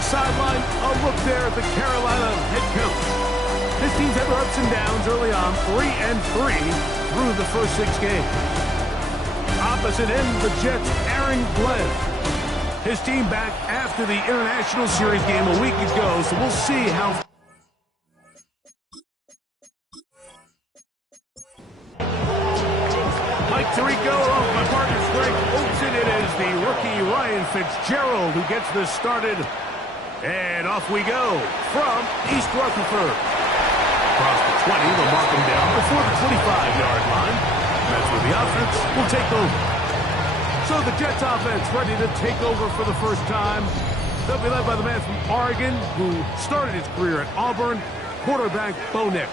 Pittsburgh sideline, a look there at the Carolina head coach. His team's had their ups and downs early on, 3-3 through the first 6 games. Opposite him, the Jets' Aaron Glenn. His team back after the International Series game a week ago, so we'll see how... Mike Tirico, my partner's Greg Olsen. It is the rookie Ryan Fitzgerald who gets this started. And off we go from East Rutherford. Across the 20, they'll mark him down before the 25-yard line. That's where the offense will take over. So the Jets offense ready to take over for the first time. They'll be led by the man from Oregon who started his career at Auburn, quarterback Bo Nix.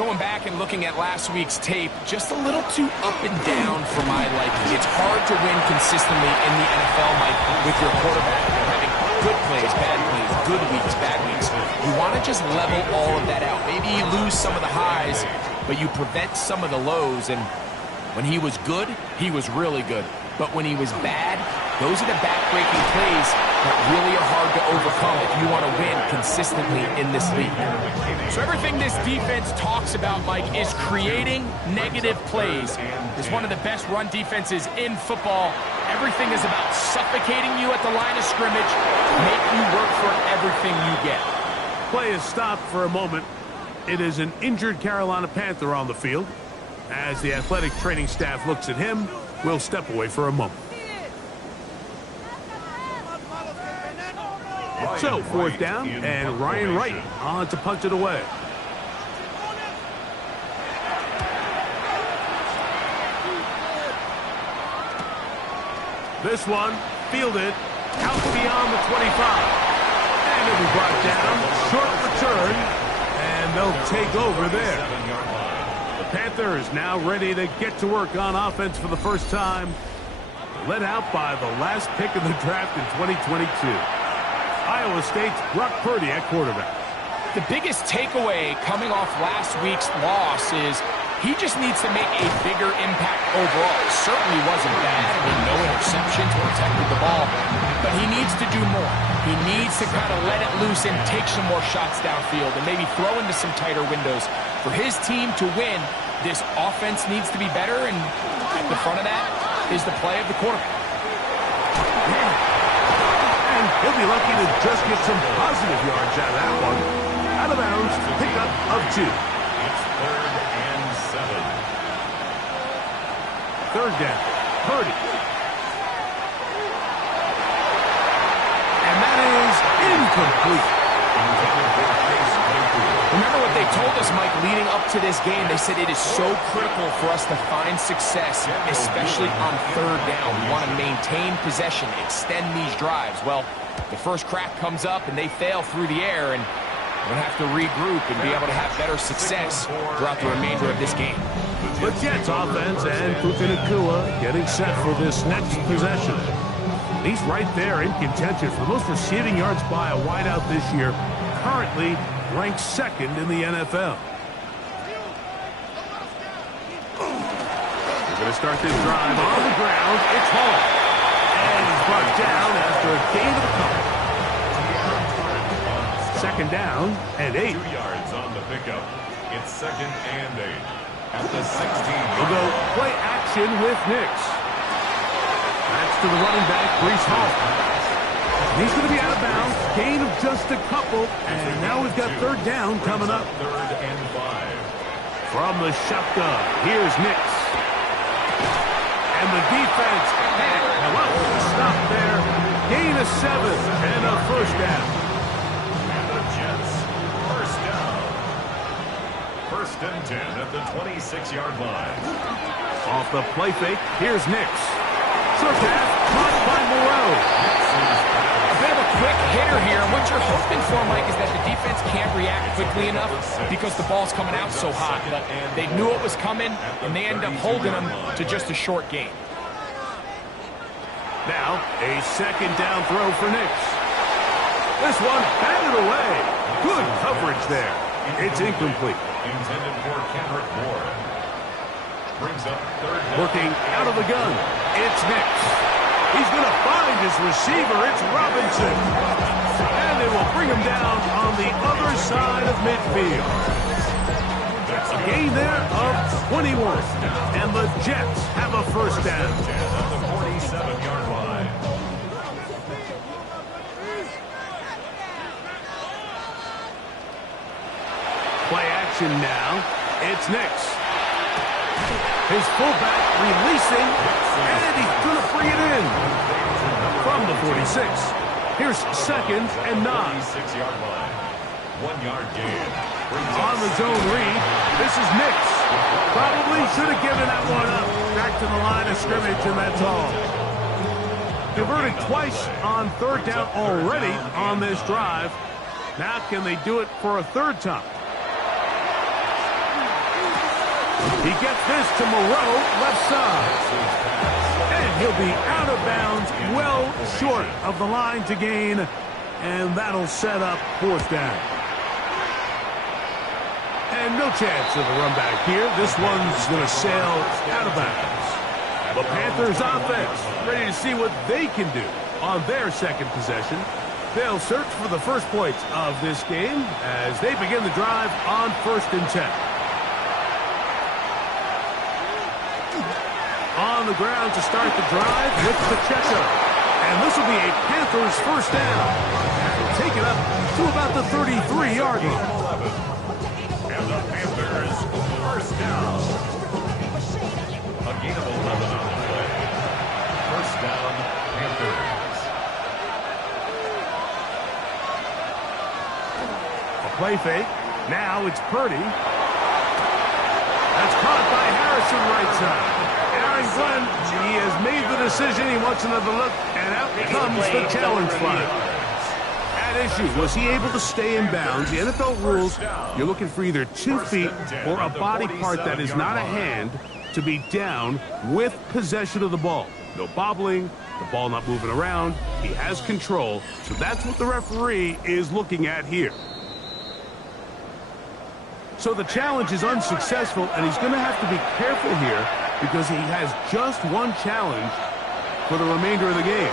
Going back and looking at last week's tape, just a little too up and down for my liking. It's hard to win consistently in the NFL, Mike, with your quarterback. You're having good plays, bad plays, good weeks, bad weeks. You want to just level all of that out. Maybe you lose some of the highs, but you prevent some of the lows. And when he was good, he was really good. But when he was bad, those are the back-breaking plays that really are hard to overcome if you want to win consistently in this league. So everything this defense talks about, Mike, is creating negative plays. It's one of the best run defenses in football. Everything is about suffocating you at the line of scrimmage, make you work for everything you get. Play is stopped for a moment. It is an injured Carolina Panther on the field. As the athletic training staff looks at him, we'll step away for a moment. So, 4th down, and Ryan Wright on to punt it away. This one, fielded, out beyond the 25. And it'll be brought down, short return, and they'll take over there. The Panthers now ready to get to work on offense for the first time. Led out by the last pick of the draft in 2022. Iowa State's Brock Purdy at quarterback. The biggest takeaway coming off last week's loss is he just needs to make a bigger impact overall. It certainly wasn't bad. I mean, no interceptions, protected the ball. But he needs to do more. He needs to kind of let it loose and take some more shots downfield and maybe throw into some tighter windows. For his team to win, this offense needs to be better, and at the front of that is the play of the quarterback. And he'll be lucky to just get some positive yards out of that one. Out of bounds, pickup of 2. It's 3rd and 7. 3rd down, Purdy. And that is incomplete. Remember what they told us, Mike, leading up to this game? They said it is so critical for us to find success, especially on 3rd down. We want to maintain possession, extend these drives. Well, the first crack comes up and they fail through the air, and we're going to have to regroup and be able to have better success throughout the remainder of this game. The Jets offense and Puka Nacua getting set for this next possession. He's right there in contention for the most receiving yards by a wideout this year. Currently ranked 2nd in the NFL. We're going to start this drive on the ground. It's Hall. And he's brought down after a gain of a couple. 2nd down and 8. 2 yards on the pickup. It's 2nd and 8. At the 16. We'll go play action with Nix. That's to the running back, Breece Hall. He's going to be out of bounds. Gain of just a couple. And now we've got 3rd down coming up. 3rd and 5. From the shotgun, here's Nix. And the defense had a stop there. Gain of 7 and a 1st down. And the Jets, 1st down. 1st and 10 at the 26-yard line. Off the play fake, here's Nix. Short pass, caught by Moreau. A bit of a quick hitter here. What you're hoping for, Mike, is that the defense can't react quickly enough because the ball's coming out so hot. But they knew it was coming, and they end up holding them to just a short gain. Now, a 2nd down throw for Nix. This one batted away. Good coverage there. It's incomplete. Intended for Kendrick Ward. Brings up 3rd down. Working out of the gun. It's Nix. He's going to find his receiver. It's Robinson. the other side of midfield. A gain there of 21. And the Jets have a first down. At the 47-yard line. Play action now. It's Nix. His fullback releasing, and he's going to bring it in from the 46. Here's 2nd and 9. 6-yard line. 1-yard gain. On the zone read, this is Nix. Probably should have given that one up. Back to the line of scrimmage, and that's all. Converted twice on 3rd down already on this drive. Now can they do it for a 3rd time? He gets this to Moreau, left side. And he'll be out of bounds, well short of the line to gain. And that'll set up 4th down. And no chance of a run back here. This one's going to sail out of bounds. The Panthers offense ready to see what they can do on their 2nd possession. They'll search for the first points of this game as they begin the drive on 1st and 10. On the ground to start the drive with Pacheco. And this will be a Panthers first down. They'll take it up to about the 33-yard line. And the Panthers first down. A gain of 11 on the play. First down, Panthers. A play fake. Now it's Purdy. That's caught by Harrison right side. Aaron Glenn, he has made the decision. He wants another look, and out comes the challenge flag. At issue, was he able to stay in bounds? The NFL rules, you're looking for either 2 feet or a body part that is not a hand to be down with possession of the ball. No bobbling, the ball not moving around. He has control, so that's what the referee is looking at here. So the challenge is unsuccessful, and he's going to have to be careful here because he has just one challenge for the remainder of the game.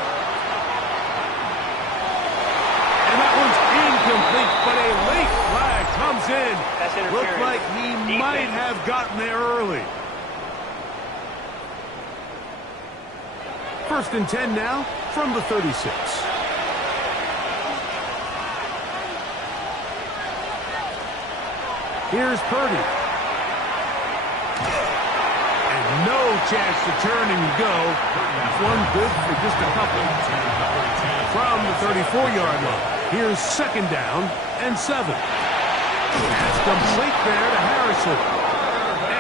And that one's incomplete, but a late flag comes in. Looked like he might have gotten there early. 1st and 10 now from the 36. Here's Purdy. And no chance to turn and go. One good for just a couple. From the 34-yard line. Here's 2nd down and 7. That's complete there to Harrison.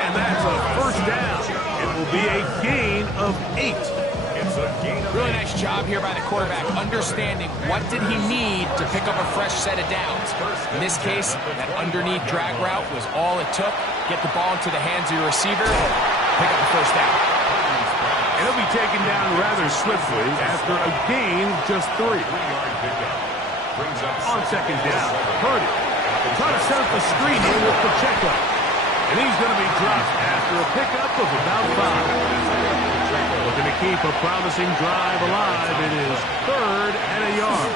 And that's a first down. It will be a gain of 8. Really nice job here by the quarterback, understanding what did he need to pick up a fresh set of downs. In this case, that underneath drag route was all it took. Get the ball into the hands of your receiver, pick up the first down. And he'll be taken down rather swiftly after a gain of just 3. On 2nd down, Purdy trying to set up the screen here with Pacheco. And he's going to be dropped after a pickup of about 5. Looking to keep a promising drive alive. It is 3rd and a yard.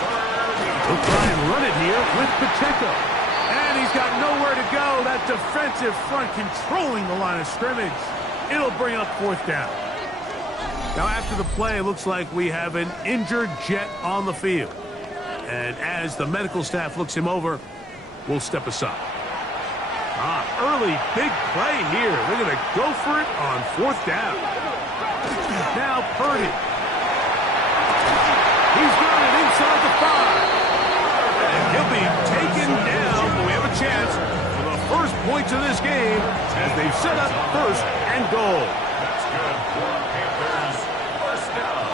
He'll try and run it here with Pacheco. And he's got nowhere to go. That defensive front controlling the line of scrimmage. It'll bring up 4th down. Now after the play, it looks like we have an injured Jet on the field. And as the medical staff looks him over, we'll step aside. Early big play here. They're going to go for it on 4th down. Now Purdy. He's got it inside the 5. And he'll be taken down, but we have a chance for the first points of this game as they set up 1st and goal. That's good for Panthers. First down.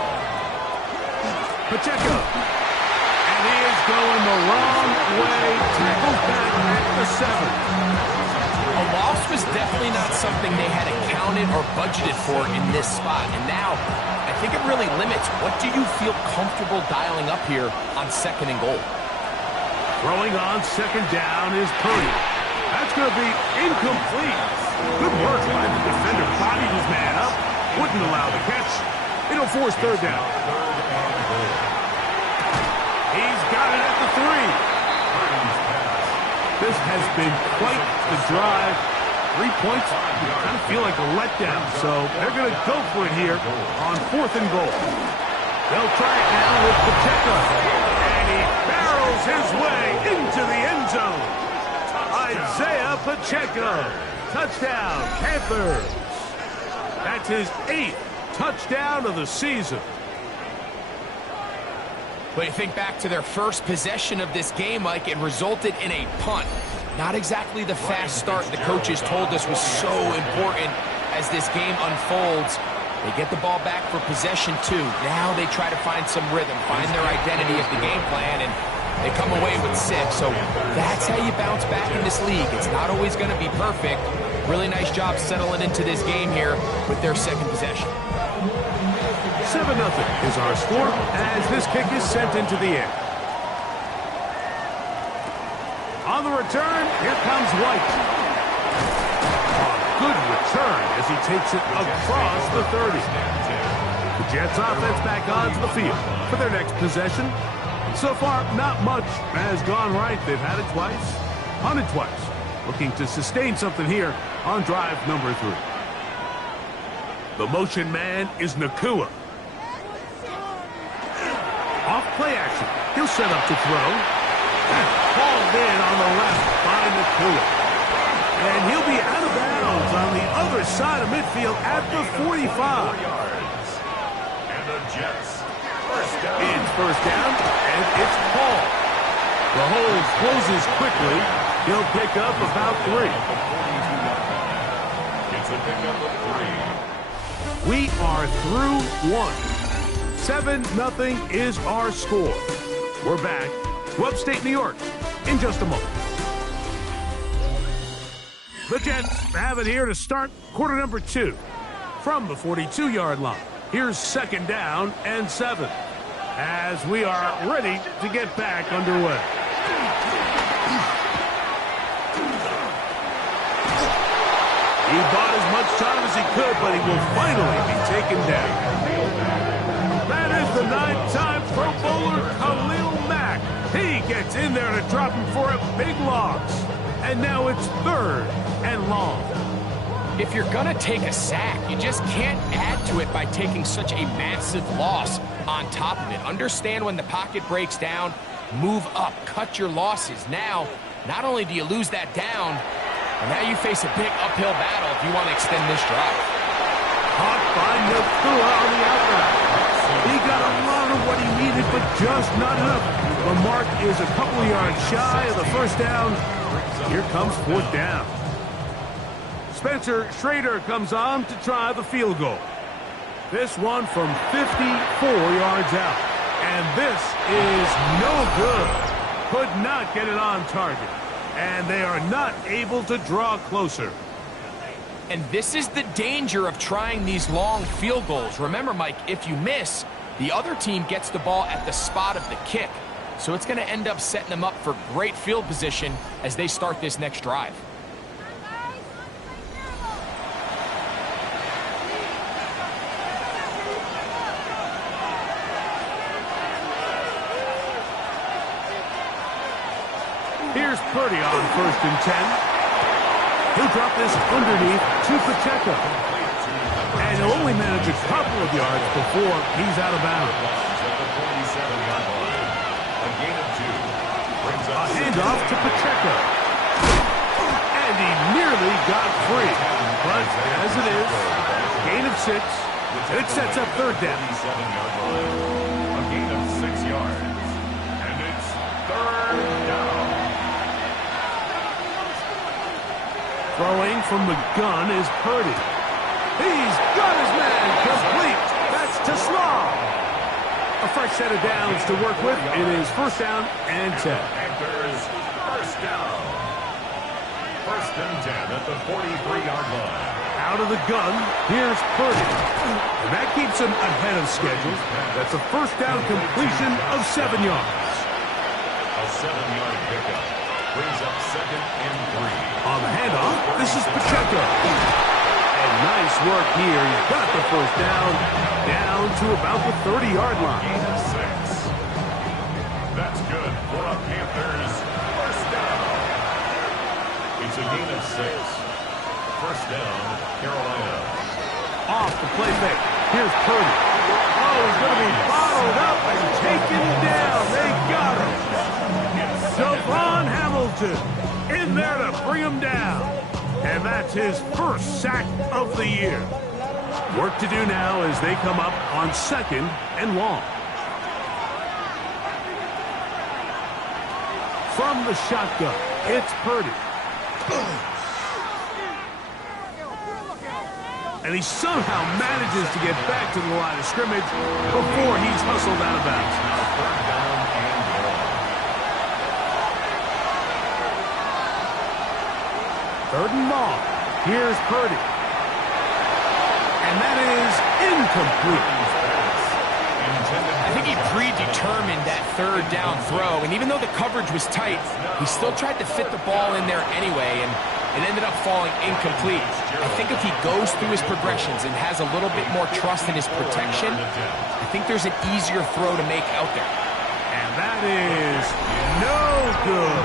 Pacheco. And he is going the wrong way. Tackles back at the 7. A loss was definitely not something they had accounted or budgeted for in this spot. And now, I think it really limits what do you feel comfortable dialing up here on 2nd and goal. Throwing on 2nd down is Purdy. That's going to be incomplete. Good work by the defender. Bodied his man up. Wouldn't allow the catch. It'll force 3rd down. He's got it at the 3. This has been quite the drive. 3 points, you kind of feel like a letdown. So they're going to go for it here on 4th and goal. They'll try it now with Pacheco. And he barrels his way into the end zone. Isaiah Pacheco. Touchdown, Panthers. That's his 8th touchdown of the season. But you think back to their first possession of this game, Mike, it resulted in a punt. Not exactly the fast start the coaches told us was so important as this game unfolds. They get the ball back for possession 2. Now they try to find some rhythm, find their identity of the game plan, and they come away with 6. So that's how you bounce back in this league. It's not always going to be perfect. Really nice job settling into this game here with their second possession. 7-0 is our score as this kick is sent into the air. On the return, here comes White. A good return as he takes it across the 30. The Jets offense back onto the field for their next possession. So far, not much has gone right. They've had it twice, punted twice. Looking to sustain something here on drive number 3. The motion man is Nakua. Off play action. He'll set up to throw. That's hauled in on the left by Nakua. And he'll be out of bounds on the other side of midfield at the 45. And the Jets first down. It's first down, and it's Paul. The hole closes quickly. He'll pick up about 3. It's a pickup of 3. We are through 1. 7-0 is our score. We're back to upstate New York in just a moment. The Jets have it here to start quarter number 2 from the 42-yard line. Here's 2nd down and 7 as we are ready to get back underway. He bought as much time as he could, but he will finally be taken down. That is the 9-time Pro Bowler Khalil Mack. He gets in there to drop him for a big loss. And now it's 3rd and long. If you're going to take a sack, you just can't add to it by taking such a massive loss on top of it. Understand when the pocket breaks down, move up, cut your losses. Now, not only do you lose that down, but now you face a big uphill battle if you want to extend this drive. Caught by Nakua on the outside. He got a lot of what he needed, but just not enough. The mark is a couple of yards shy of the first down. Here comes 4th down. Spencer Schrader comes on to try the field goal. This one from 54 yards out. And this is no good. Could not get it on target. And they are not able to draw closer. And this is the danger of trying these long field goals. Remember, Mike, if you miss, the other team gets the ball at the spot of the kick. So it's going to end up setting them up for great field position as they start this next drive. Here's Purdy on 1st and 10. He'll drop this underneath to Pacheco. And he'll only manage a couple of yards before he's out of bounds. A handoff to Pacheco. And he nearly got free. But as it is, gain of 6, and it sets up 3rd down. A gain of 6 yards. And it's 3rd down. Throwing from the gun is Purdy. He's got his man complete. That's to Slaw. A fresh set of downs to work with. It is 1st down and 10. Panthers first down. 1st and 10 at the 43-yard line. Out of the gun, here's Purdy. And that keeps him ahead of schedule. That's a 1st down completion of 7 yards. A 7-yard pickup brings up 2nd and 3. On the handoff, this is Pacheco. And nice work here. He's got the 1st down to about the 30-yard line. Gain of 6. That's good for a Panthers first down. down, Carolina. Off the play fake. Here's Purdy. Oh, he's going to be bottled up and taken down. They got him. Devon Hamilton in there to bring him down. And that's his first sack of the year. Work to do now as they come up on 2nd and long. From the shotgun, it's Purdy. And he somehow manages to get back to the line of scrimmage before he's hustled out of bounds. Third and long. Here's Purdy. And that is incomplete. I think he predetermined that third down throw, and even though the coverage was tight, he still tried to fit the ball in there anyway, and it ended up falling incomplete. I think if he goes through his progressions and has a little bit more trust in his protection, I think there's an easier throw to make out there. And that is no good.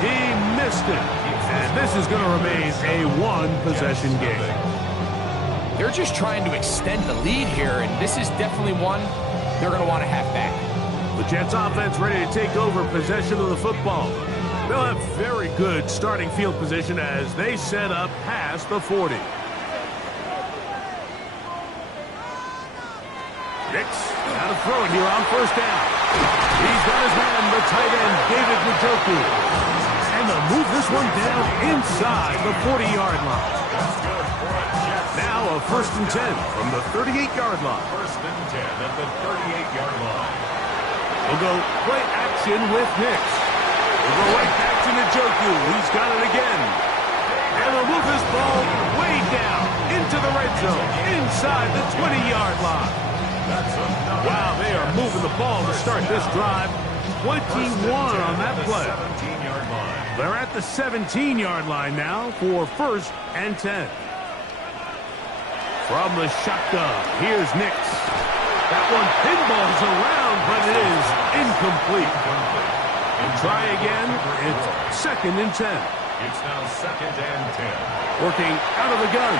He missed it. And this is going to remain a one-possession game. They're just trying to extend the lead here, and this is definitely one they're going to want to have back. The Jets offense ready to take over possession of the football. They'll have very good starting field position as they set up past the 40. Nix now to throw it here on first down. He's got his man, the tight end, David Njoku. And they'll move this one down inside the 40-yard line. Now a 1st and 10 from the 38-yard line. 1st and 10 at the 38-yard line. We'll go play action with Nix. We'll go right back to Njoku. He's got it again. And they'll move this ball way down into the red zone, inside the 20-yard line. Wow, they are moving the ball to start this drive. 21 on that play. They're at the 17-yard line now for 1st and 10. From the shotgun, here's Nix. That one pinballs around, but it is incomplete. And try again, it's 2nd and 10. It's now 2nd and 10. Working out of the gun,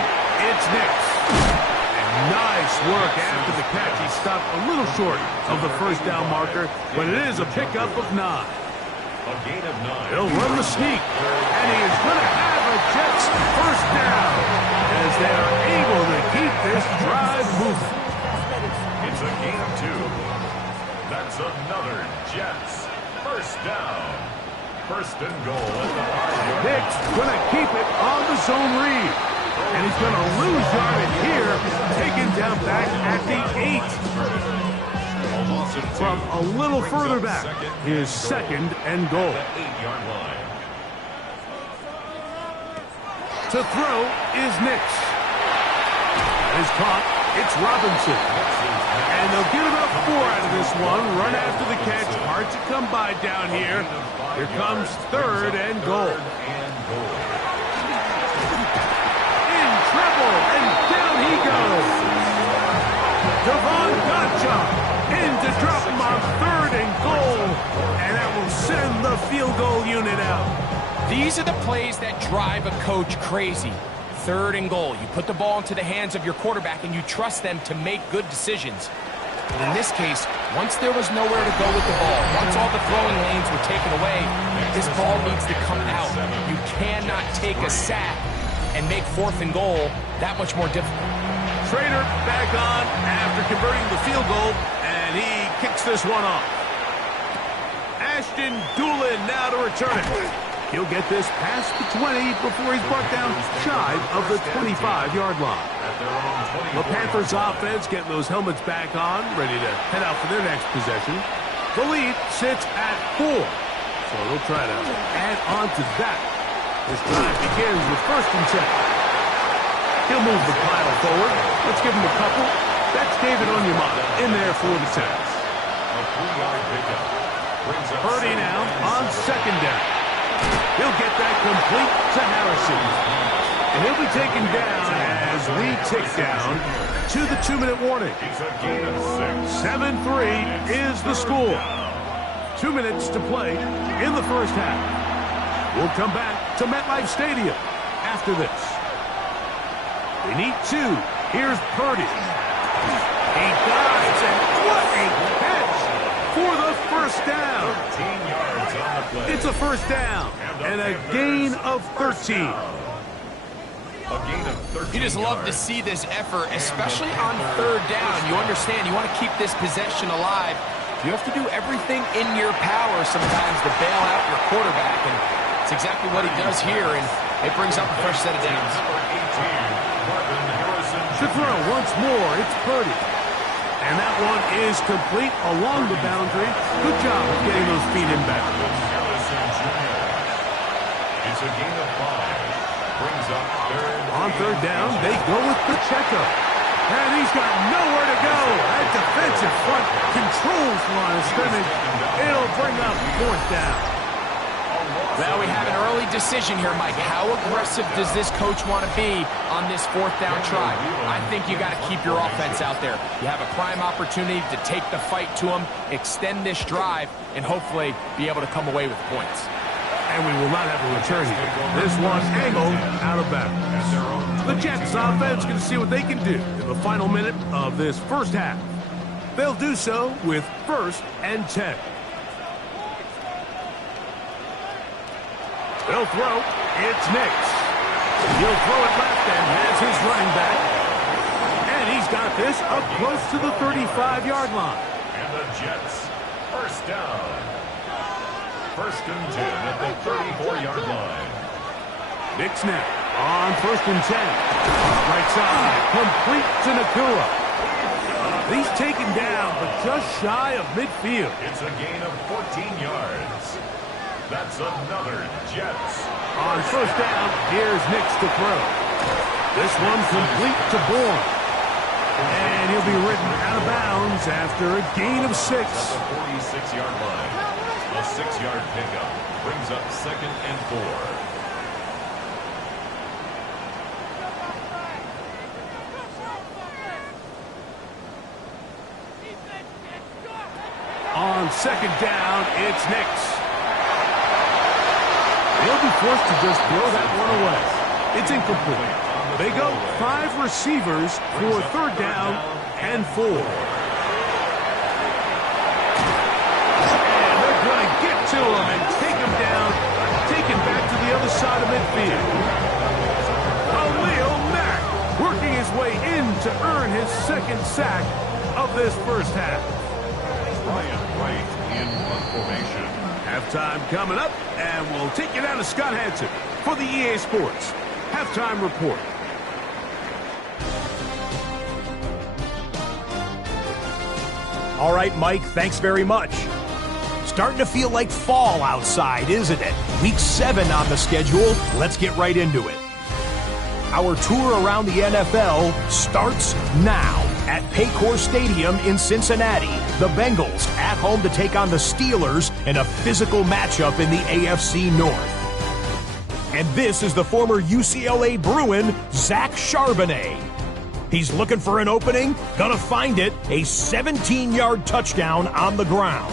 it's Nix. And nice work after the catch. He stopped a little short of the first down marker, but it is a pickup of 9. A gain of 9. He'll run the sneak, and he is going to have a Jets first down as they are able to keep this drive moving. It's a gain of 2. That's another Jets first down. 1st and goal at the 5-yard line. Nix going to keep it on the zone read. And he's going to lose yardage here, taken down back at the 8. From a little further back, his 2nd and goal. 8-yard line. To throw is Nix. And is caught. It's Robinson. And they'll get about 4 out of this one. Run after the catch. Hard to come by down here. Here comes 3rd and goal. In trouble, and down he goes. Devon Gotcha in to drop him on 3rd and goal. And that will send the field goal unit out. These are the plays that drive a coach crazy. 3rd and goal. You put the ball into the hands of your quarterback and you trust them to make good decisions. But in this case, once there was nowhere to go with the ball, once all the throwing lanes were taken away, this ball needs to come out. You cannot take a sack and make 4th and goal that much more difficult. Trader back on after converting the field goal, and he kicks this one off. Ashton Doolin now to return it. He'll get this past the 20 before he's brought down shy of the 25-yard line. The Panthers offense getting those helmets back on, ready to head out for their next possession. The lead sits at 4, so they'll try to add on to that. This drive begins with 1st and 10. He'll move the pile forward. Let's give him a couple. That's David Onyemata in there for the task. Purdy now on 2nd down. He'll get that complete to Harrison. And he'll be taken down as we tick down to the 2-minute warning. 7-3 is the score. 2 minutes to play in the first half. We'll come back to MetLife Stadium after this. They need 2. Here's Purdy. He dives, and what a catch for the first down. 13 yards on the play. It's a first down and a gain of 13. A gain of 13 You just love to yards. see this effort, especially on third down. You understand, you want to keep this possession alive. You have to do everything in your power sometimes to bail out your quarterback, and it's exactly what he does here, and it brings up a fresh set of downs. Number 18, Marvin Harrison To throw once more, it's Purdy. And that one is complete along the boundary. Good job of getting those feet in back. Harrison Jr. It's a gain of 5. Brings up On third down, they go with Pacheco. And he's got nowhere to go. That defensive front controls the line of scrimmage. It'll bring up fourth down. Well, we have an early decision here, Mike. How aggressive does this coach want to be on this fourth down try? I think you got to keep your offense out there. You have a prime opportunity to take the fight to them, extend this drive, and hopefully be able to come away with points. And we will not have a return here. This one angled out of bounds. The Jets offense going to see what they can do in the final minute of this first half. They'll do so with 1st and 10. They'll throw. It's Nix. He'll throw it left and has his running back. And he's got this up close to the 35-yard line. And the Jets, first down. 1st and 10 at the 34-yard line. Nix now on 1st and 10. Right side, complete to Nakua. He's taken down, but just shy of midfield. It's a gain of 14 yards. That's another Jets. On 1st down, here's Nix to throw. This one complete to Bourne. And he'll be ridden out of bounds after a gain of 6. At the 46-yard line. A 6-yard pickup brings up 2nd and 4. On 2nd down, it's Nix. They'll be forced to just throw that one away. It's incomplete. They go 5 receivers for 3rd down and 4. And they're going to get to him and take him down, take him back to the other side of midfield. Khalil Mack working his way in to earn his 2nd sack of this first half. Ryan Wright in punt formation. Halftime coming up, and we'll take you down to Scott Hansen for the EA Sports Halftime Report. All right, Mike, thanks very much. Starting to feel like fall outside, isn't it? Week 7 on the schedule. Let's get right into it. Our tour around the NFL starts now at Paycor Stadium in Cincinnati. The Bengals at home to take on the Steelers in a physical matchup in the AFC North. And this is the former UCLA Bruin, Zach Charbonnet. He's looking for an opening, gonna find it, a 17-yard touchdown on the ground.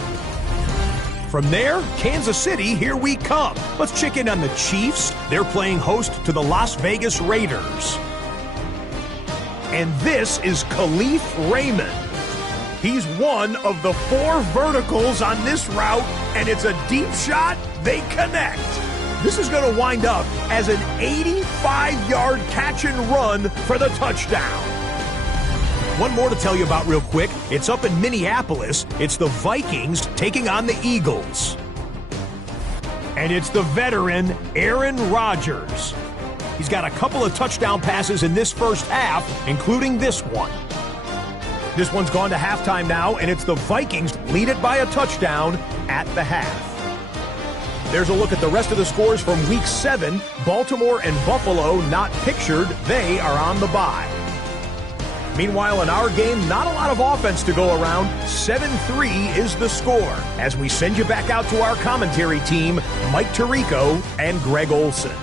From there, Kansas City, here we come. Let's check in on the Chiefs. They're playing host to the Las Vegas Raiders. And this is Khalif Raymond. He's one of the 4 verticals on this route, and it's a deep shot. They connect. This is going to wind up as an 85-yard catch and run for the touchdown. One more to tell you about real quick. It's up in Minneapolis. It's the Vikings taking on the Eagles. And it's the veteran Aaron Rodgers. He's got a couple of touchdown passes in this first half, including this one. This one's gone to halftime now, and it's the Vikings lead it by a touchdown at the half. There's a look at the rest of the scores from Week 7. Baltimore and Buffalo not pictured. They are on the bye. Meanwhile, in our game, not a lot of offense to go around. 7-3 is the score. As we send you back out to our commentary team, Mike Tirico and Greg Olson.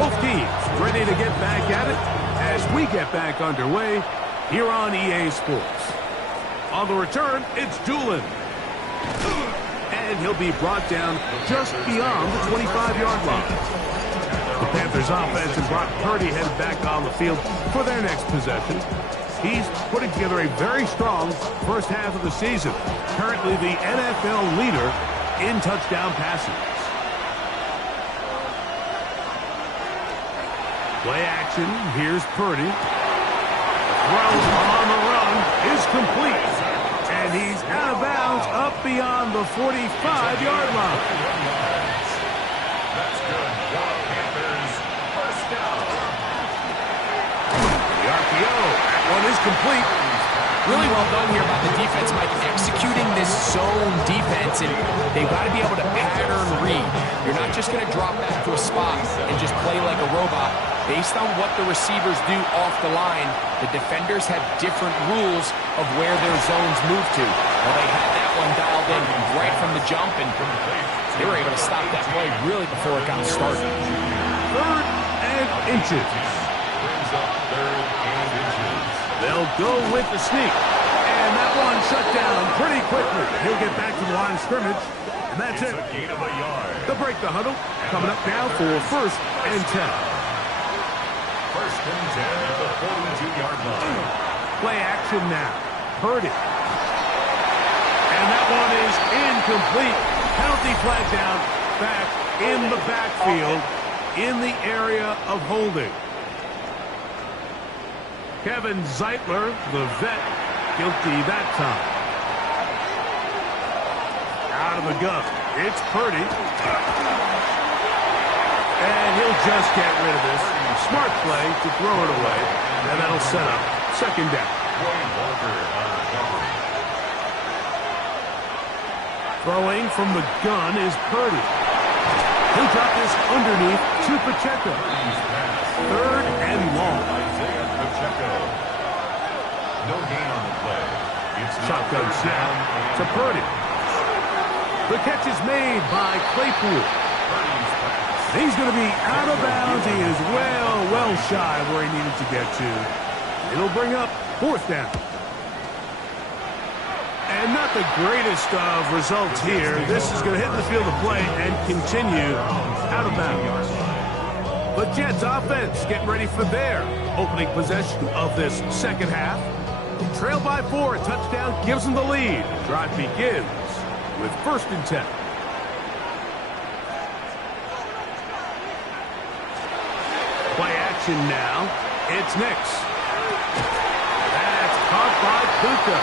Both teams ready to get back at it as we get back underway here on EA Sports. On the return, it's Doolin. And he'll be brought down just beyond the 25-yard line. The Panthers offense and Brock Purdy headed back on the field for their next possession. He's putting together a very strong first half of the season. Currently the NFL leader in touchdown passes. Play action. Here's Purdy. Throw on the run is complete. And he's out of bounds up beyond the 45-yard line. That's good. Panthers first down. The RPO. That one is complete. Really well done here by the defense, Mike, executing this zone defense, and they've got to be able to pattern read. You're not just going to drop back to a spot and just play like a robot. Based on what the receivers do off the line, the defenders have different rules of where their zones move to. Well, they had that one dialed in right from the jump, and they were able to stop that play really before it got started. 3rd and inches. Brings up 3rd and inches. They'll go with the sneak. And that one shut down pretty quickly. He'll get back to the line of scrimmage, and that's it. A gain of a yard. They'll break the huddle. Coming up now for 1st and 10. 1st and 10 at the 42-yard line. Play action now. Purdy. And that one is incomplete. Penalty flag down back in the backfield in the area of holding. Kevin Zeitler, the vet, guilty that time. Out of the gun. It's Purdy. And he'll just get rid of this. Smart play to throw it away. And that'll set up 2nd down. Throwing from the gun is Purdy. He'll drop this underneath to Pacheco. 3rd and long. Isaiah Pacheco. No gain on the play. It's Shotgun snap to Purdy. The catch is made by Claypool. He's going to be out of bounds. He is well shy of where he needed to get to. It'll bring up 4th down. And not the greatest of results here. This is going to hit the field of play and continue out of bounds. The Jets offense getting ready for their opening possession of this 2nd half. Trailed by 4, a touchdown gives them the lead. Drive begins with 1st and 10. Play action now. It's Nix. That's caught by Puka.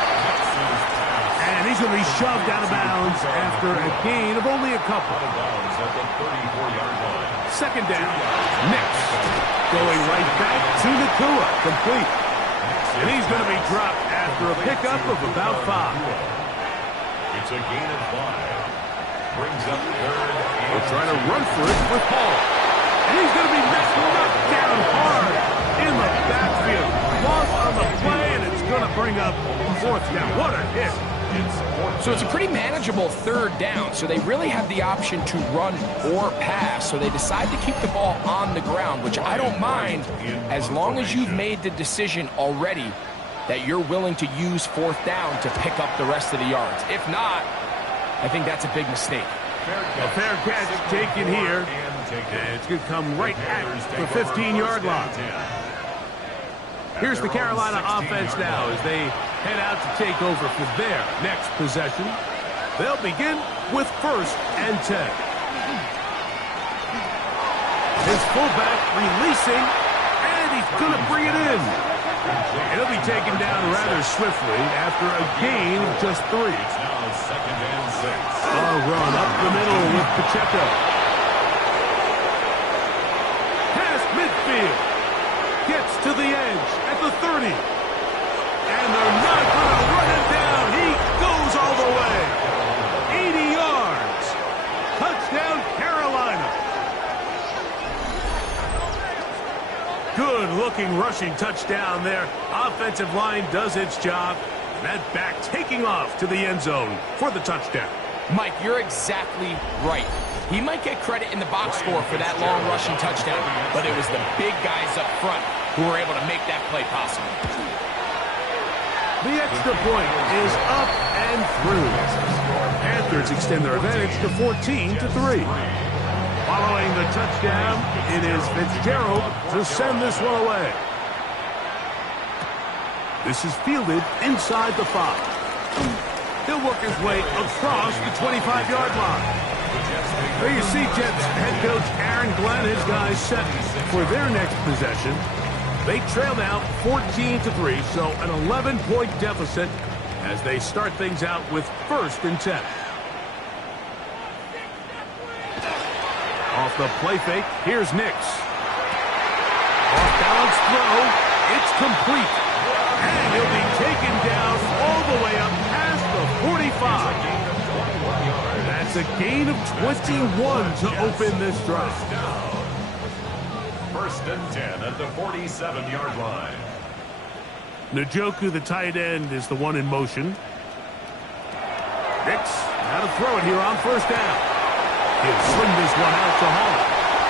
And And he's going to be shoved out of bounds after a gain of only a couple. Out of bounds at the 34-yard line. Second down, Nix. Going right back to Nakua, complete. And he's going to be dropped after a pickup of about 5. It's a gain of 5. Brings up third. They're trying to run for it with Paul. And he's going to be knocked down hard in the backfield. Loss on the play, and it's going to bring up fourth down. What a hit. So it's a pretty manageable third down, so they really have the option to run or pass, so they decide to keep the ball on the ground, which I don't mind as long as you've made the decision already that you're willing to use fourth down to pick up the rest of the yards. If not, I think that's a big mistake. A fair catch taken here, and it's going to come right at the 15-yard line. Here's the Carolina offense now as they head out to take over for their next possession. They'll begin with 1st and 10. His fullback releasing, and he's going to bring it in. It'll be taken down rather swiftly after a gain of just 3. It's now 2nd and 6. A run up the middle with Pacheco. Past midfield. Gets to the edge at the 30. And they're not going to run it down. He goes all the way. 80 yards. Touchdown, Carolina. Good-looking rushing touchdown there. Offensive line does its job. And that back taking off to the end zone for the touchdown. Mike, you're exactly right. He might get credit in the box score for that long rushing touchdown, but it was the big guys up front who were able to make that play possible. The extra point is up and through. Panthers extend their advantage to 14-3. Following the touchdown, it is Fitzgerald to send this one away. This is fielded inside the 5. He'll work his way across the 25-yard line. There you see Jets head coach Aaron Glenn, his guys set for their next possession. They trail now 14-3, so an 11-point deficit as they start things out with 1st and 10. Off the play fake, here's Nix. Off-balance throw, it's complete. And he'll be taken down all the way up past the 45. That's a gain of 21 to open this drive. 1st and 10 at the 47-yard line. Njoku, the tight end, is the one in motion. Nix, how to throw it here on 1st down. He'll swing this one out to Hall.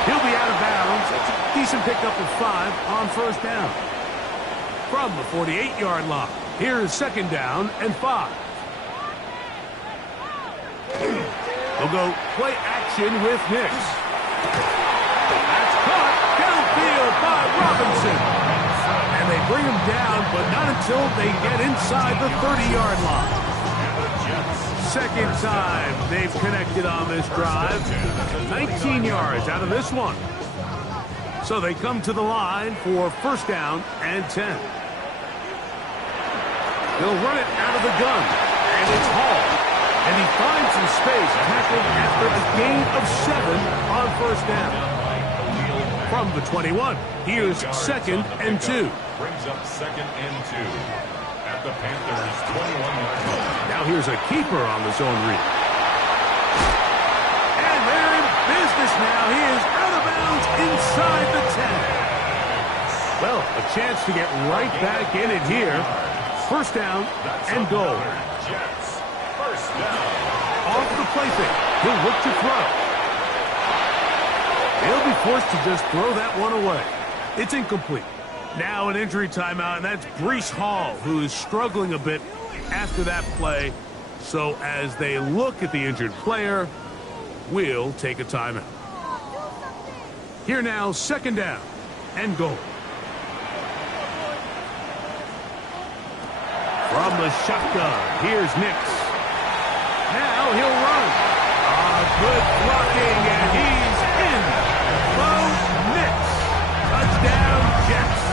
He'll be out of bounds. It's a decent pickup of 5 on 1st down. From the 48-yard line, here's 2nd down and 5. They'll go play action with Nix. That's caught downfield by Robinson. And they bring him down, but not until they get inside the 30-yard line. Second time they've connected on this drive. 19 yards out of this one. So they come to the line for 1st down and 10. They'll run it out of the gun, and it's Hall. And he finds some space, tackled after a gain of 7 on 1st down. From the 21, here's 2nd and 2. Brings up 2nd and 2 at the Panthers' 21-yard line. Now here's a keeper on the zone read. And they're in business now. He is out of bounds inside the 10. Well, a chance to get right back in it here. 1st down and goal. Jets. 1st down. Off the play fake. He'll look to throw. He'll be forced to just throw that one away. It's incomplete. Now an injury timeout, and that's Breece Hall, who is struggling a bit after that play. So as they look at the injured player, we'll take a timeout. Here now, 2nd down and goal. From the shotgun, here's Nix. Now he'll run. Good blocking, and he's in. Bo Nix. Touchdown, Jets.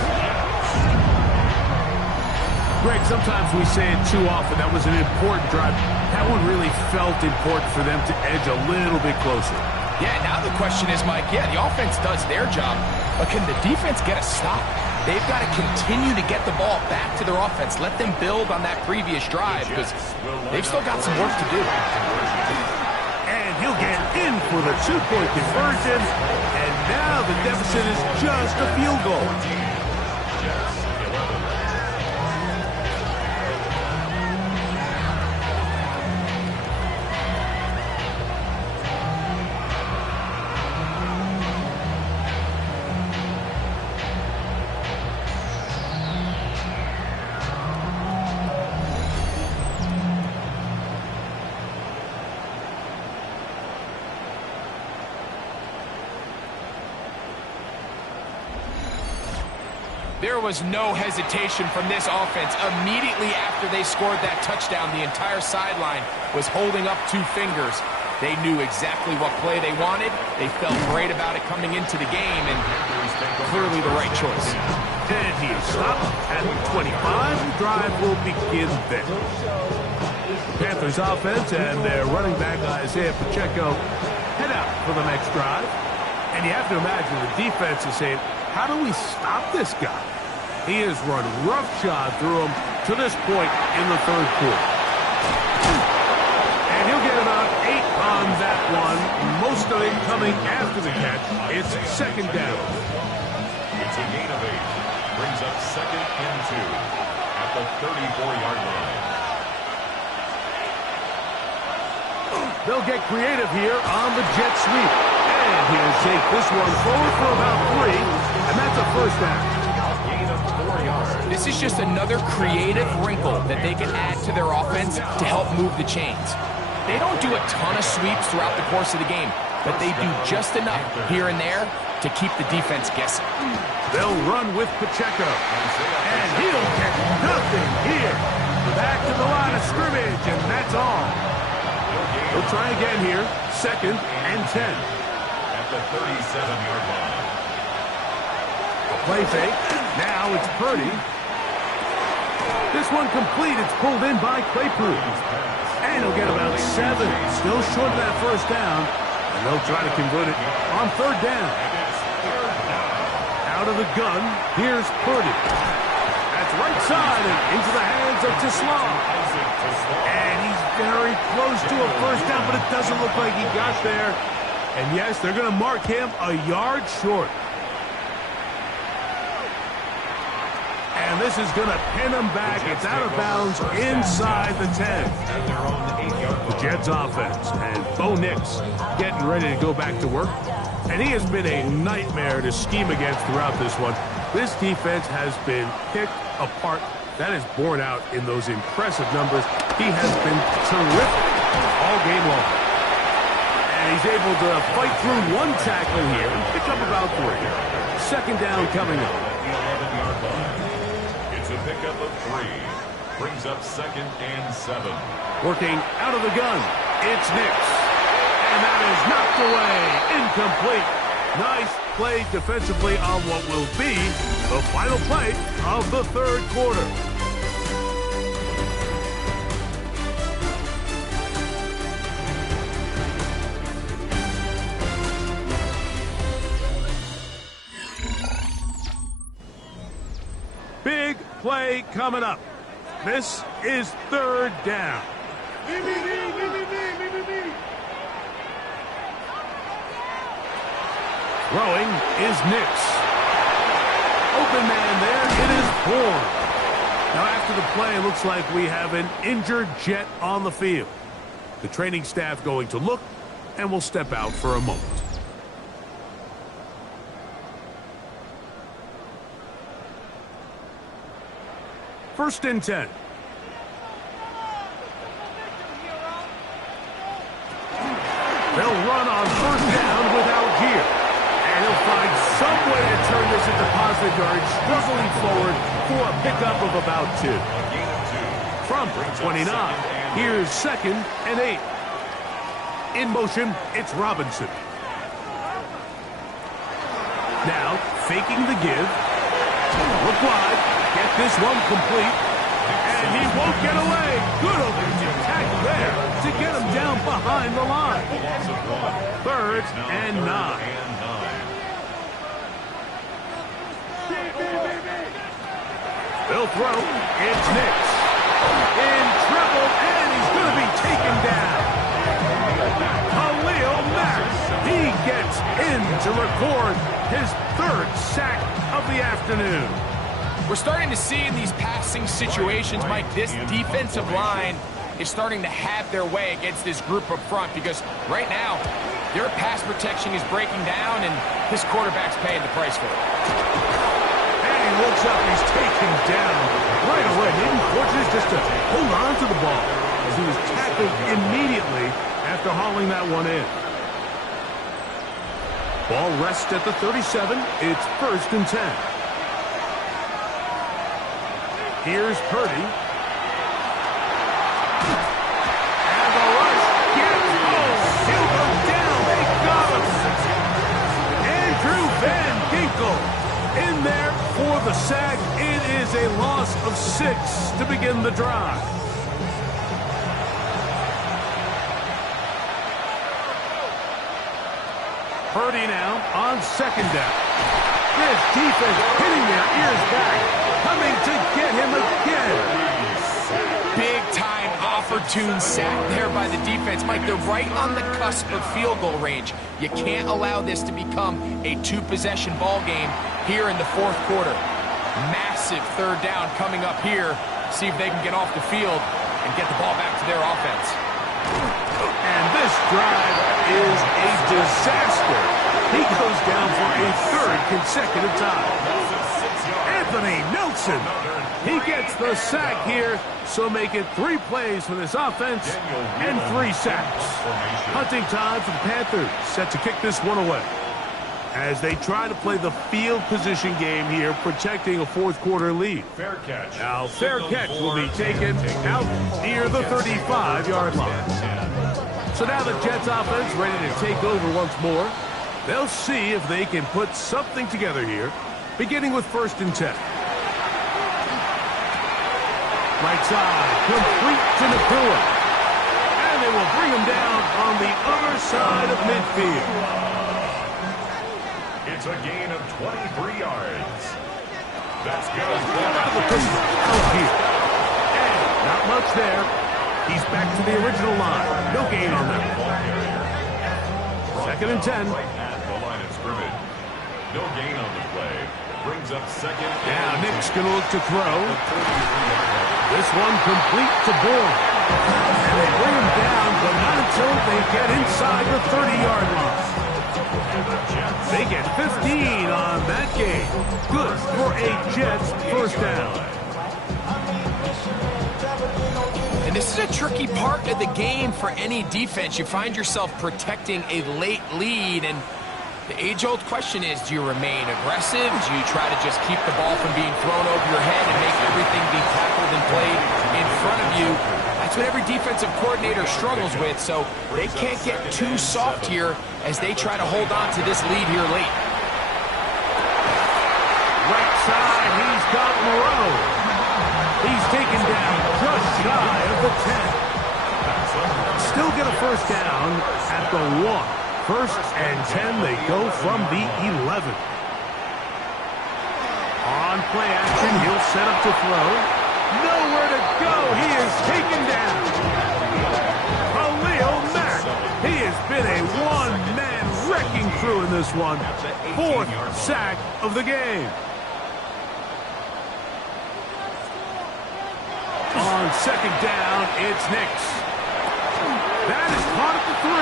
Greg, sometimes we say it too often. That was an important drive. That one really felt important for them to edge a little bit closer. Yeah, now the question is, Mike, the offense does their job, but can the defense get a stop? They've got to continue to get the ball back to their offense. Let them build on that previous drive because they've still got some work to do. And he'll get in for the two-point conversion. And now the deficit is just a field goal. There was no hesitation from this offense. Immediately after they scored that touchdown, the entire sideline was holding up two fingers. They knew exactly what play they wanted. They felt great about it coming into the game, and clearly the right choice. And he is stopped at 25. The drive will begin then. Panthers offense and their running back Isaiah Pacheco head out for the next drive. And you have to imagine the defense is saying, how do we stop this guy? He has run roughshod through him to this point in the third quarter. And he'll get about 8 on that one, most of it coming after the catch. It's second down. It's a gain of 8. Brings up second and 2 at the 34-yard line. They'll get creative here on the jet sweep. And he'll take this one forward for about 3, and that's a first down. Gain of 4 yards. This is just another creative wrinkle that they can add to their offense to help move the chains. They don't do a ton of sweeps throughout the course of the game, but they do just enough here and there to keep the defense guessing. They'll run with Pacheco. And he'll get nothing here. Back to the line of scrimmage, and that's all. They'll try again here. Second and 10. At the 37-yard line. Play fake. Now it's Purdy. This one complete. It's pulled in by Claypool. And he'll get about 7. Still short of that first down. And they'll try to convert it on third down. Out of the gun, here's Purdy. That's right side and into the hands of Tislam. And he's very close to a first down, but it doesn't look like he got there. And yes, they're going to mark him a yard short. And this is going to pin him back. It's out of bounds inside the 10. The Jets offense and Bo Nix getting ready to go back to work. And he has been a nightmare to scheme against throughout this one. This defense has been picked apart. That is borne out in those impressive numbers. He has been terrific all game long. And he's able to fight through one tackle here and pick up about 3. Second down coming up. It's a pickup of 3. Brings up second and 7. Working out of the gun. It's Nix. And that is knocked away. Incomplete. Nice play defensively on what will be the final play of the third quarter. Big play coming up. This is third down. Throwing is Nix. Open man there. It is Bourne. Now after the play, it looks like we have an injured Jet on the field. The training staff going to look, and will step out for a moment. First and 10. They'll run on first down without gear. And he'll find some way to turn this into positive yards, struggling forward for a pickup of about 2. From 29, here's second and 8. In motion, it's Robinson. Now, faking the give. Look wide. Get this one complete. And he won't get away. Good offensive tackle there to get him down behind the line. Third and 9. They'll throw. It's Nix. In trouble, and he's going to be taken down. Khalil Mack. He gets in to record his 3rd sack of the afternoon. We're starting to see in these passing situations, Mike, this defensive line is starting to have their way against this group up front because right now, their pass protection is breaking down, and this quarterback's paying the price for it. And he looks up, he's taken down right away. Maybe fortunate just to hold on to the ball as he was tackled immediately after hauling that one in. Ball rests at the 37. It's 1st and 10. Here's Purdy. And the rush gets home. He'll go down. They got him. Andrew Van Ginkel in there for the sack. It is a loss of 6 to begin the drive. Purdy now on 2nd down. This defense hitting their ears back, coming to get him again. Big-time opportune sack there by the defense. Mike, they're right on the cusp of field goal range. You can't allow this to become a 2-possession ball game here in the 4th quarter. Massive 3rd down coming up here. See if they can get off the field and get the ball back to their offense. And this drive is a disaster. He goes down for a 3rd consecutive time. Anthony Nelson. He gets the sack here, so make it 3 plays for this offense and 3 sacks. Hunting time for the Panthers, set to kick this one away. As they try to play the field position game here, protecting a 4th quarter lead. Fair catch. Now, fair catch will be taken out near the 35-yard line. So now the Jets offense ready to take over once more. They'll see if they can put something together here, beginning with 1st and 10. Right side, complete to Nakua. And they will bring him down on the other side of midfield. It's a gain of 23 yards. That's good. Out here. And not much there. He's back to the original line. No gain on that. 2nd and 10. Right at the line of scrimmage. No gain on the play. Brings up 2nd. Now Nick's going to look to throw. This one complete to Bourne. And they bring him down, but not until they get inside the 30-yard line. They get 15 on that game. Good for a Jets 1st down. And this is a tricky part of the game for any defense. You find yourself protecting a late lead, and the age-old question is, do you remain aggressive? Do you try to just keep the ball from being thrown over your head and make everything be tackled and played in front of you? That's what every defensive coordinator struggles with, so they can't get too soft here as they try to hold on to this lead here late. Right side, he's got Moreau. He's taken down just shy of the 10. Still get a 1st down at the 1. 1st and 10, they go from the 11. On play action, he'll set up to throw. Nowhere to go. He is taken down. Khalil Mack. He has been a one-man wrecking crew in this one. 4th sack of the game. On 2nd down, it's Nix. That is caught at the 3.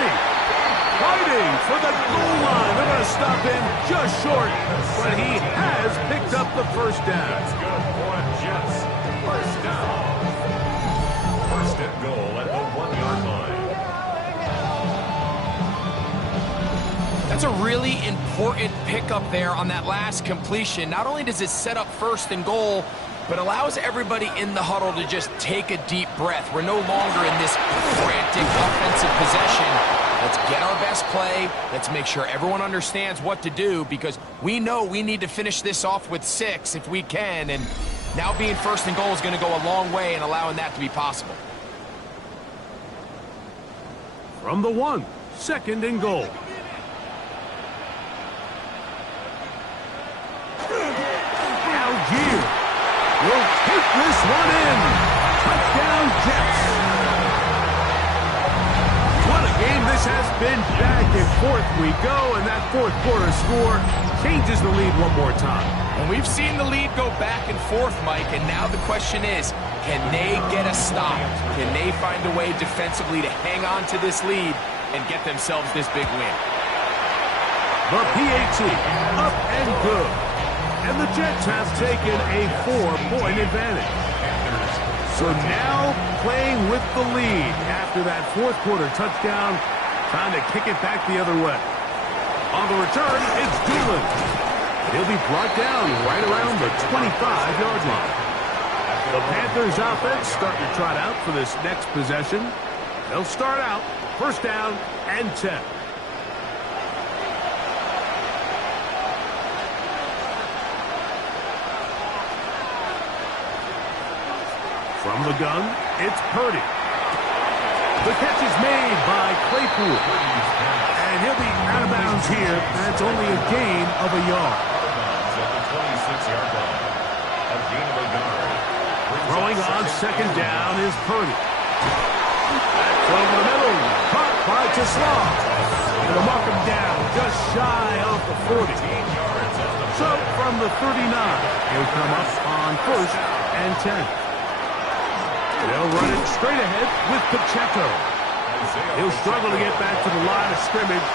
Fighting for the goal line. They're going to stop him just short, but he has picked up the 1st down. That's good for Jets. 1st down. 1st and goal at the 1-yard line. That's a really important pickup there on that last completion. Not only does it set up 1st and goal, but allows everybody in the huddle to just take a deep breath. We're no longer in this frantic offensive possession. Let's get our best play. Let's make sure everyone understands what to do because we know we need to finish this off with 6 if we can. And Now being first and goal is going to go a long way in allowing that to be possible. From the 1, 2nd and goal. Algier will take this one in. Touchdown, Jets. What a game this has been. Back and forth we go, and that fourth quarter score changes the lead one more time. And we've seen the lead go back and forth, Mike, and now the question is, can they get a stop? Can they find a way defensively to hang on to this lead and get themselves this big win? The PAT, up and good. And the Jets have taken a 4-point advantage. So now playing with the lead after that fourth quarter touchdown, trying to kick it back the other way. On the return, it's Doolin. He'll be brought down right around the 25-yard line. The Panthers offense starting to trot out for this next possession. They'll start out first down and 10. From the gun, it's Purdy. The catch is made by Claypool. And he'll be out of bounds here. That's only a gain of a yard. At the 26-yard line. A gain of a yard. Throwing on second down is Purdy. That's over the middle. Caught by Tesla. They'll mark him down just shy of the 40. So from the 39, he'll come up on first and 10. They'll run it straight ahead with Pacheco. He'll struggle to get back to the line of scrimmage.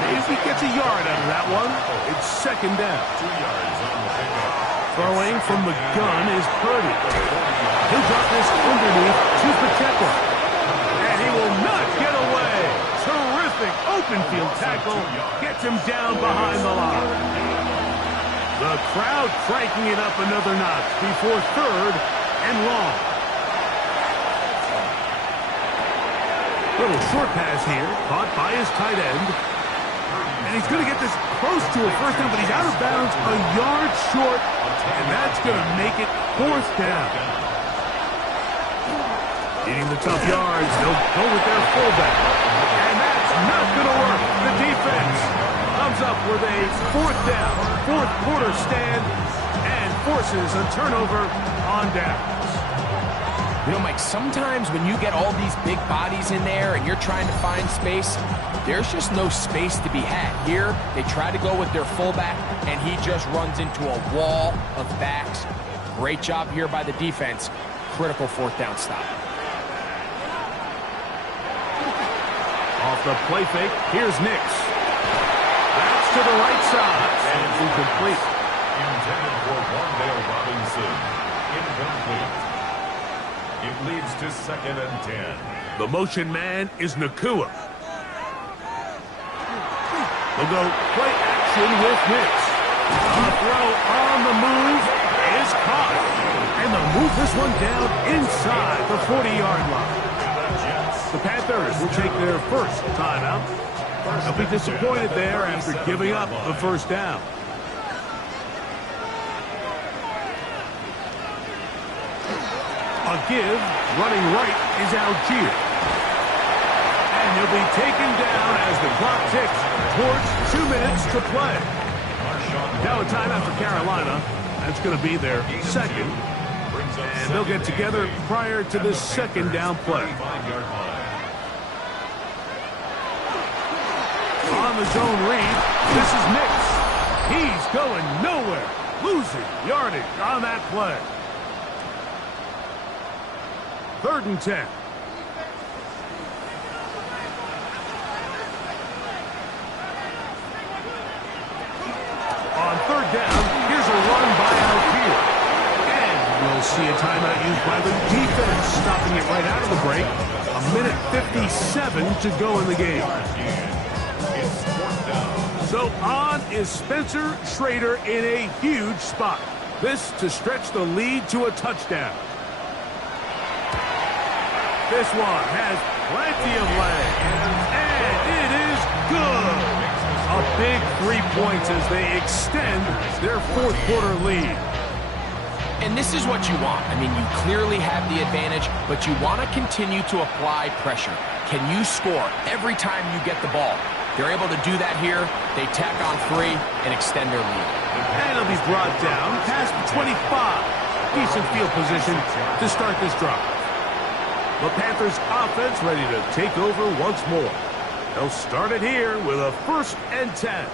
Maybe he gets a yard out of that one. It's second down. 2 yards on the pickup. Throwing from the gun is Purdy. He'll drop this underneath to Pacheco. And he will not get away. Terrific open field tackle. Gets him down behind the line. The crowd cranking it up another notch before third and long. Little short pass here, caught by his tight end. And he's going to get this close to a first down, but he's out of bounds a yard short, and that's going to make it fourth down. Getting the tough yards, they'll go with their fullback. And that's not going to work. The defense comes up with a fourth down, fourth quarter stand, and forces a turnover on downs. You know, Mike, sometimes when you get all these big bodies in there and you're trying to find space, there's just no space to be had. Here, they try to go with their fullback, and he just runs into a wall of backs. Great job here by the defense. Critical fourth down stop. Off the play fake, here's Nix. That's to the right side, and it's incomplete. Intended for Wandale Robinson. Incomplete. It leads to second and 10. The motion man is Nakua. They'll go play action with Nix. A throw on the move is caught. And they'll move this one down inside the 40-yard line. The Panthers will take their first timeout. They'll be disappointed there after giving up the first down. A give, running right, is Algier. And he'll be taken down as the clock ticks towards 2 minutes to play. Now a timeout for Carolina. That's going to be their second. And they'll get together prior to this second down play. On the zone read, this is Nix. He's going nowhere. Losing yardage on that play. Third and 10. On third down, here's a run by Algier. And we'll see a timeout used by the defense, stopping it right out of the break. A minute 57 to go in the game. So on is Spencer Schrader in a huge spot. This to stretch the lead to a touchdown. This one has plenty of leg, and it is good. A big 3 points as they extend their fourth quarter lead. And this is what you want. I mean, you clearly have the advantage, but you want to continue to apply pressure. Can you score every time you get the ball? They're able to do that here. They tack on 3 and extend their lead. And it'll be brought down past the 25. Decent field position to start this drive. The Panthers offense ready to take over once more. They'll start it here with a 1st and 10.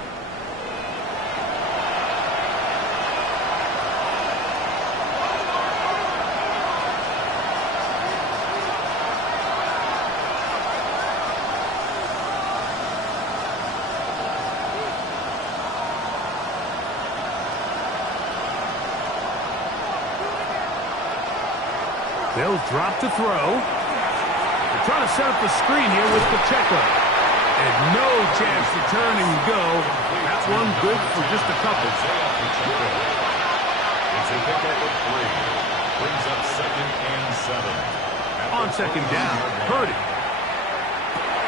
They'll drop to throw. They're trying to set up the screen here with Pacheco. And no chance to turn and go. That one good for just a couple. It's a pickup of 3. Brings up 2nd and 7. On 2nd down, Purdy.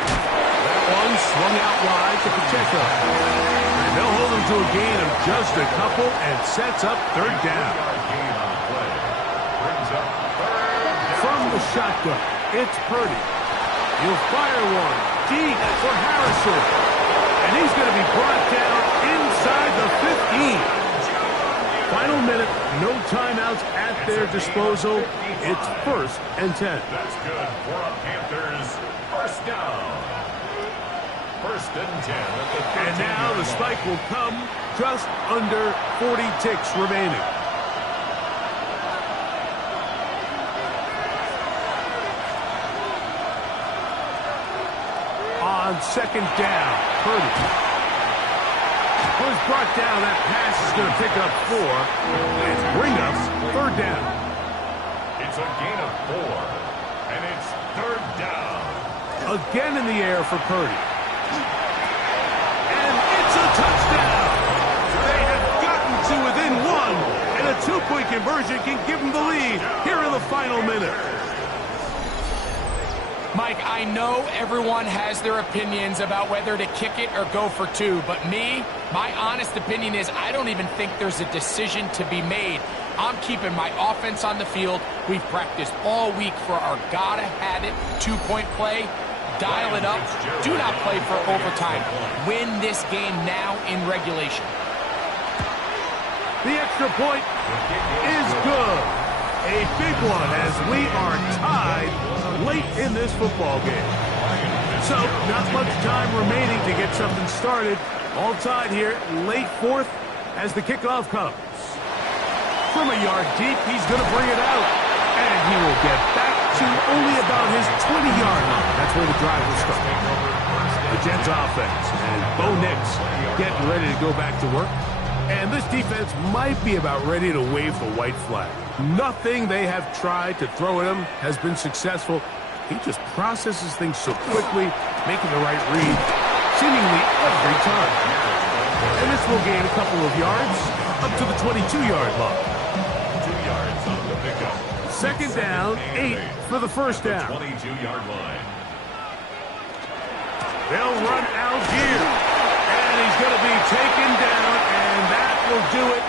That one swung out wide to Pacheco. And they'll hold him to a gain of just a couple and sets up 3rd down. From the shotgun, it's Purdy. He'll fire one deep for Harrison. And he's going to be brought down inside the 15. Final minute, no timeouts at their disposal. It's 1st and 10. That's good for a Panthers 1st down. 1st and 10. And now the spike will come just under 40 ticks remaining. On 2nd down, Purdy. Was brought down. That pass is going to pick up 4 and bring up 3rd down. It's a gain of 4, and it's 3rd down. Again in the air for Purdy. And it's a touchdown. They have gotten to within 1, and a 2-point conversion can give them the lead here in the final minute. Mike, I know everyone has their opinions about whether to kick it or go for 2, but my honest opinion is I don't even think there's a decision to be made. I'm keeping my offense on the field. We've practiced all week for our gotta-have-it 2-point play. Dial it up. Do not play for overtime. Win this game now in regulation. The extra point is good. A big one as we are tied late in this football game. So, not much time remaining to get something started. All tied here, late 4th as the kickoff comes. From a yard deep, he's going to bring it out. And he will get back to only about his 20-yard line. That's where the drive will start. The Jets offense and Bo Nix getting ready to go back to work. And this defense might be about ready to wave the white flag. Nothing they have tried to throw at him has been successful. He just processes things so quickly, making the right read seemingly every time. And this will gain a couple of yards up to the 22-yard line. 2 yards on the pickup. 2nd down, 8 for the 1st down. 22-yard line. They'll run out here. And he's going to be taken down, and that will do it.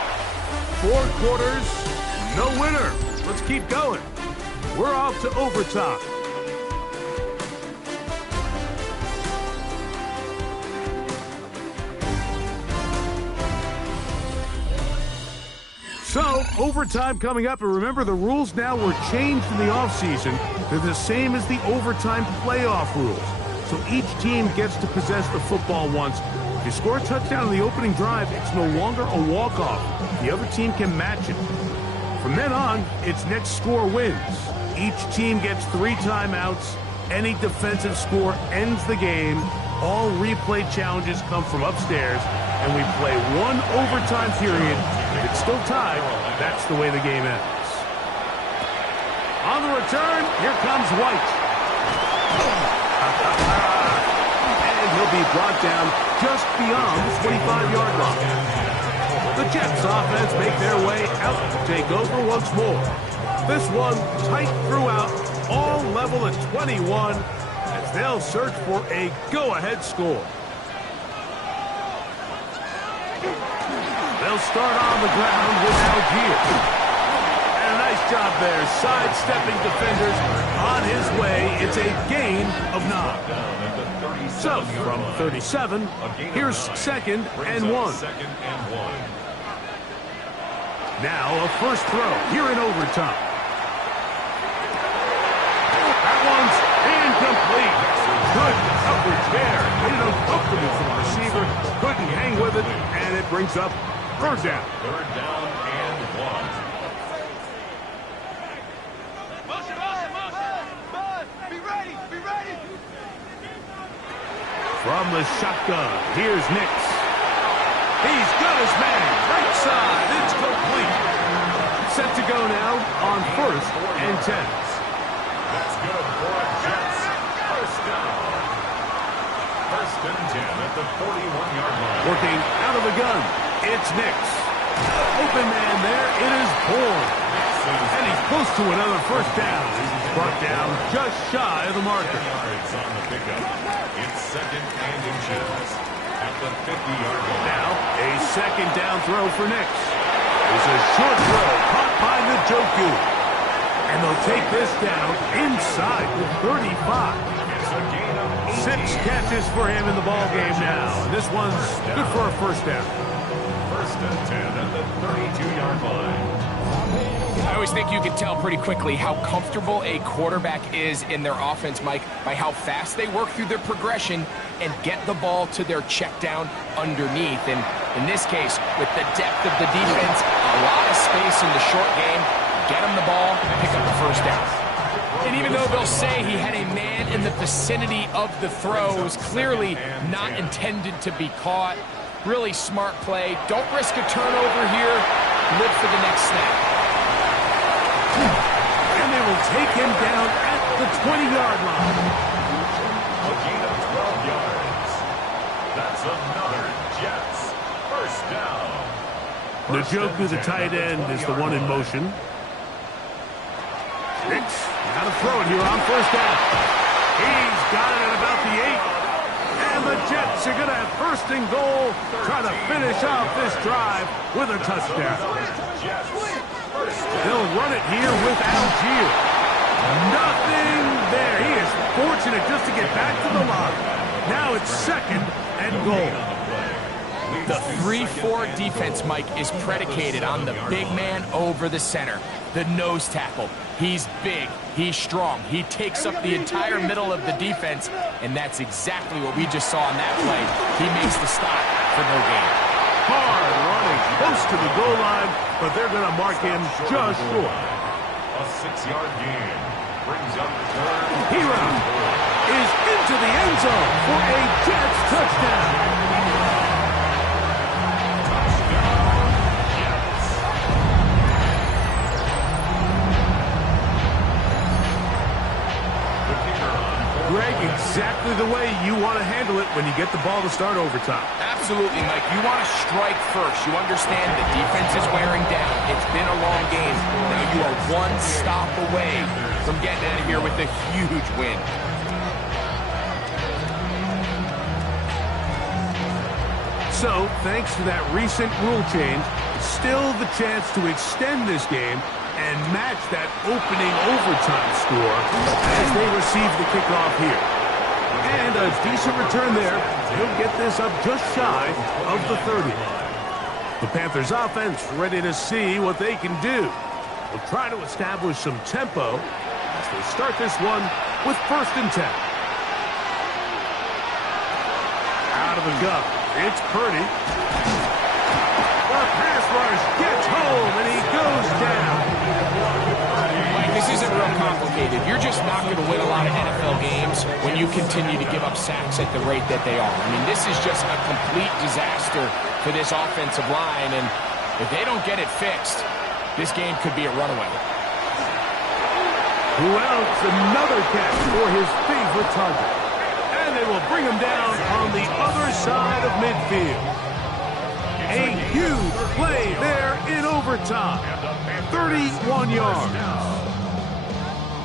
4 quarters, no winner. Let's keep going. We're off to overtime. So, overtime coming up, and remember the rules now were changed in the offseason. They're the same as the overtime playoff rules. So each team gets to possess the football once. If you score a touchdown on the opening drive, it's no longer a walk-off. The other team can match it. From then on, it's next score wins. Each team gets 3 timeouts. Any defensive score ends the game. All replay challenges come from upstairs, and we play 1 overtime period. If it's still tied, that's the way the game ends. On the return, here comes White. And he'll be brought down just beyond the 25-yard line. The Jets offense make their way out to take over once more. This one tight throughout, all level at 21, as they'll search for a go-ahead score. They'll start on the ground with Algier. job there, sidestepping defenders on his way. It's a gain of 9. So, from 37, here's 2nd and 1. Now a first throw here in overtime. That one's incomplete. Good coverage there. Made it uncomfortable for the receiver. Couldn't hang with it, and it brings up 3rd down. 3rd down and 1. From the shotgun, here's Nix. He's got his man. Right side. It's complete. Set to go now on 1st and 10. That's good for a Jets. First down. 1st and 10 at the 41-yard line. Working out of the gun. It's Nix. Open man there. It is Bourne. And he's close to another 1st down. Brought down just shy of the marker. Yards on the pickup. It's 2nd and inches at the 50-yard line. Now a 2nd down throw for Nix. It's a short throw caught by Njoku. And they'll take this down inside the 35. It's a gain of 6 catches for him in the ball game now. And this one's good for a 1st down. 1st and 10 at the 32-yard line. I always think you can tell pretty quickly how comfortable a quarterback is in their offense, Mike, by how fast they work through their progression and get the ball to their check down underneath. And in this case, with the depth of the defense, a lot of space in the short game, get him the ball, pick up the 1st down. And even though they'll say he had a man in the vicinity of the throw, it was clearly not intended to be caught. Really smart play. Don't risk a turnover here. Live for the next snap. And they will take him down at the 20-yard line. A gain of 12 yards. That's another Jets. 1st down. Njoku, the tight end, is the one in motion. Nix, got to throw it here on 1st down. He's got it at about the 8. And the Jets are going to have 1st and goal, try to finish off this drive with a touchdown. They'll run it here with Algier. Nothing there. He is fortunate just to get back to the line. Now it's 2nd and goal. The 3-4 defense, Mike, is predicated on the big man over the center, the nose tackle. He's big, he's strong, he takes up the entire middle of the defense, and that's exactly what we just saw on that play. He makes the stop for no gain. Hard running, close to the goal line, but they're going to mark him just short. A 6-yard gain brings up 3rd. Hero is into the end zone for a Jets touchdown. Greg, exactly the way you want to handle it when you get the ball to start overtime. Absolutely, Mike. You want to strike first. You understand the defense is wearing down. It's been a long game. Now you are 1 stop away from getting out of here with a huge win. So, thanks to that recent rule change, still the chance to extend this game and match that opening overtime score as they receive the kickoff here. And a decent return there. He'll get this up just shy of the 30. The Panthers offense ready to see what they can do. They'll try to establish some tempo as they start this one with 1st and 10. Out of the gun, it's Purdy. The pass rush gets home and he goes down. This isn't real complicated. You're just not going to win a lot of NFL games when you continue to give up sacks at the rate that they are. I mean, this is just a complete disaster for this offensive line, and if they don't get it fixed, this game could be a runaway. Who else? Another catch for his favorite target. And they will bring him down on the other side of midfield. A huge play there in overtime. 31 yards.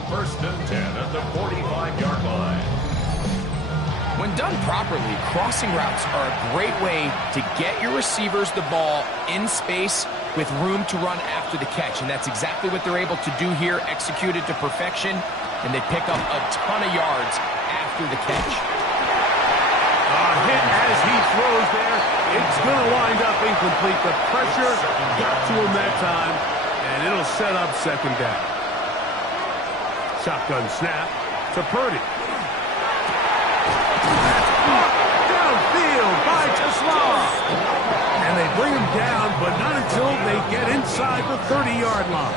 1st and 10 at the 45-yard line. When done properly, crossing routes are a great way to get your receivers the ball in space with room to run after the catch. And that's exactly what they're able to do here, executed to perfection. And they pick up a ton of yards after the catch. Hit as he throws there. It's going to wind up incomplete. The pressure got to him that time, and it'll set up second down. Shotgun snap to Purdy. Downfield by Tesla. And they bring him down, but not until they get inside the 30-yard line.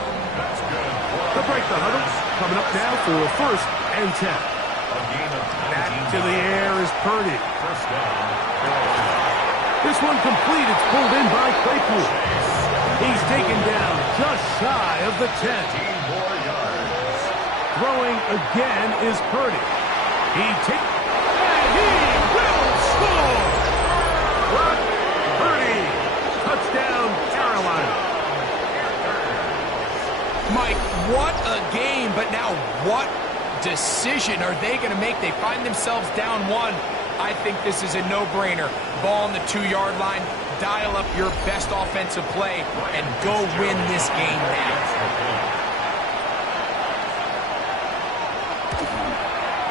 They'll break the huddle. Coming up now for a 1st and 10. Back to the air is Purdy. This one complete. It's pulled in by Claypool. He's taken down just shy of the 10. Throwing again is Purdy. And he will score! Brock Purdy. Touchdown, Carolina. Mike, what a game, but now what decision are they going to make? They find themselves down 1. I think this is a no-brainer. Ball on the 2-yard line, dial up your best offensive play, and go win this game now.